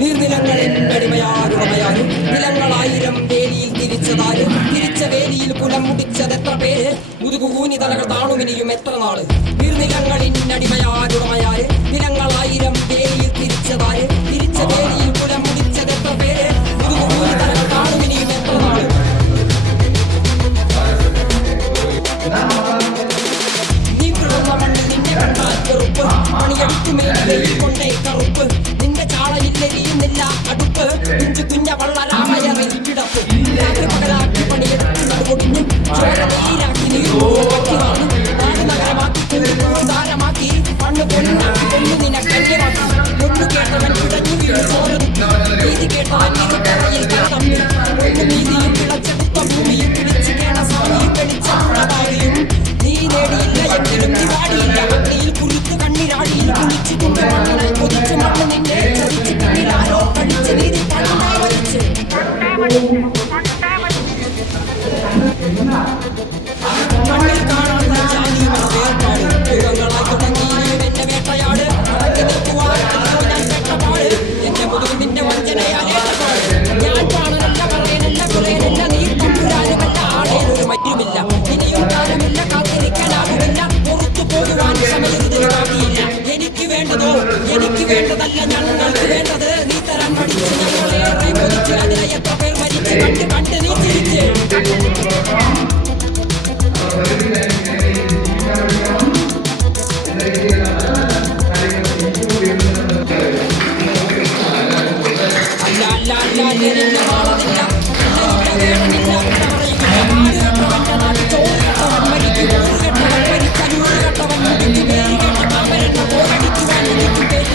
നീർനിലങ്ങളിൽ അടിമയാരുടമയാരും നിലങ്ങളായിരം വേലിയിൽ തിരിച്ചതാര് തിരിച്ച വേലിയിൽ കുലം മുടിച്ചതെത്ര പേര് മുതുകുകൂനി തലകൾ താണുമിനിയും എത്ര നാള് നീർനിലങ്ങളിൽ അടിമയാരുടമയാര് നിലങ്ങളായിരം വേലിയിൽ തിരിച്ചതാര് തിരിച്ച വേലിയിൽ കുലം മുടിച്ചതെത്ര പേര് മുതുകുകൂനി തലകൾ താണുമിനിയും എത്ര നാള് നീ പിറന്ന മണ്ണിൽ നിന്നെ കണ്ടാൽ ചെറുപ്പ് പണിയെടുക്കുമേൽ കൊണ്ടേ കറുപ്പ് ില്ല അടുപ്പ് കുഞ്ചു കുഞ്ഞ വള്ളരാമയറിൽ കിടപ്പ് പകലാക്കി പണിയെടുക്കുന്നത് കൊടിഞ്ഞ് ചോര നീരാക്കി നീർവാണ് നാട് നഗരമാക്കി താരമാക്കി മണ്ണ് പൊന്നാക്കി കൊന്നു നിന കന്യമാക്കി ഒന്നു കേട്ടവൻ പിടഞ്ഞു വീട് ചോരതുക്കി നീതി കേട്ടവൻ നിറയിൽ തമ്മി ഒന്ന് നീതിയും പിളച്ച കുത്തഭൂമിയും പിടിച്ചു കേണ സ്വാമിയും വെളിച്ചുള്ള ഭാവിയും നീ നേടിയില്ല എങ്കിലും നീ വാടിയില്ല അഗ്നിയിൽ കുരുത്തു കണ്ണിരാടിയിൽ കുളിച്ചു കൊണ്ട് മണ്ണിനെ കൊതിച്ചു മണ്ണ് നിന്നെ ചതിച്ചു കണ്ണിലാരോ കടിച്ചു നീതി പണമായി വലിച്ച് മണ്ണിൽ കാണാത്ത ജാതിയുടെ വേർപാട് യുഗങ്ങളായി തുടങ്ങിയും എന്നെ വേട്ടയാട് അടക്കി നിൽക്കുവാൻ ഞാൻ പെട്ടപാട് എന്റെ മുതുകിൽ നിന്റെ വഞ്ചനയാലേറ്റപാട് ഞാൻ കാണനല്ല പറയാനല്ല കുറയനല്ല നീ തമ്പുരാനുമല്ല ആടേനൊരു മറ്റുമില്ല ഇനിയും കാലമില്ല കാത്തിരിക്കാനാവുമില്ല പുറത്തു പോകുവാൻ സമയത്തില്ല എനിക്ക് വേണ്ടതോ എനിക്ക് വേണ്ടതല്ല ഞങ്ങൾക്ക് വേണ്ടത് നീ തരാൻ പഠിച്ചു ഞങ്ങളേറെ കൊതിച്ച് അതിനെ എത്ര പേർ മരിച്ച് കണ്ട് കണ്ട് നീ ചിരിച്ച് അല്ല അല്ല അല്ല എന്നെ വാളതില്ല വേണമെന്നില്ല ചോറ് മരിക്കും കെട്ടവൻ മരിക്കാൻ കെട്ടവൻ മുടിക്ക് പേര് കേട്ട പാമ്പരന്റെ പോരടിക്കുവാൻ എനിക്ക് പേര്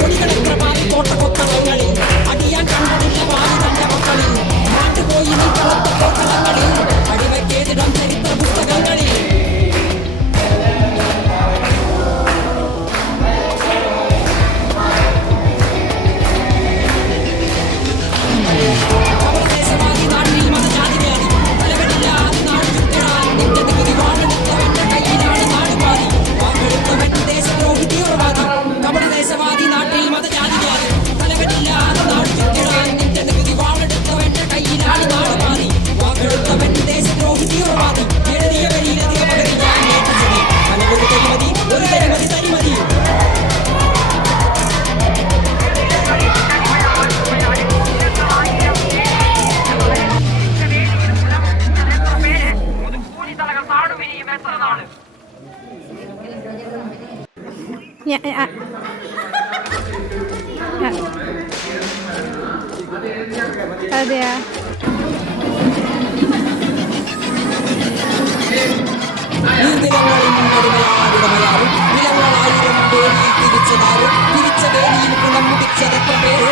കൊടികളെത്ര പാറി കോട്ട കൊത്തളങ്ങളിൽ അടിയാൻ കണ്ടതില്ല പാതി തന്റെ മക്കളിൽ നാട്ടുപോയി നീ കളത്ത കോട്ടളങ്ങളിൽ അടിവയ്ക്കേതിടം ചരിത്ര പുസ്തകങ്ങളിൽ ദേശവാദി നാട്ടിൽ മതജാതിവാദി തലവനില്ലാതെ നാട് ചുറ്റിടാൻ നിന്റെ നികുതി വാണെടുത്തവന്റെ കയ്യിലാണ് നാടുപാതി വാക്കെടുത്തവൻ ദേശദ്രോഹി തീവ്രവാദി കപടദേശവാദി നാട്ടിൽ മതജാതിവാദി തലവനില്ലാതെ നാട് ചുറ്റിടാൻ നിന്റെ നികുതി വാണെടുത്തവന്റെ കയ്യിലാണ് നാടുപാതി വാക്കെടുത്തവൻ ദേശദ്രോഹി തീവ്രവാദി എഴുതിയ വരിയിലധികം പകരി ഞാൻ ഏറ്റിച്ചത് അനവൊരു തരിമതി ഒരു തരിമതി തരിമതി അതെയാ നിലങ്ങളായിരം വേലിയിൽ തിരിച്ചതാരും തിരിച്ച വേലിയിൽ കുളം മുടിച്ചതെത്ര പേര്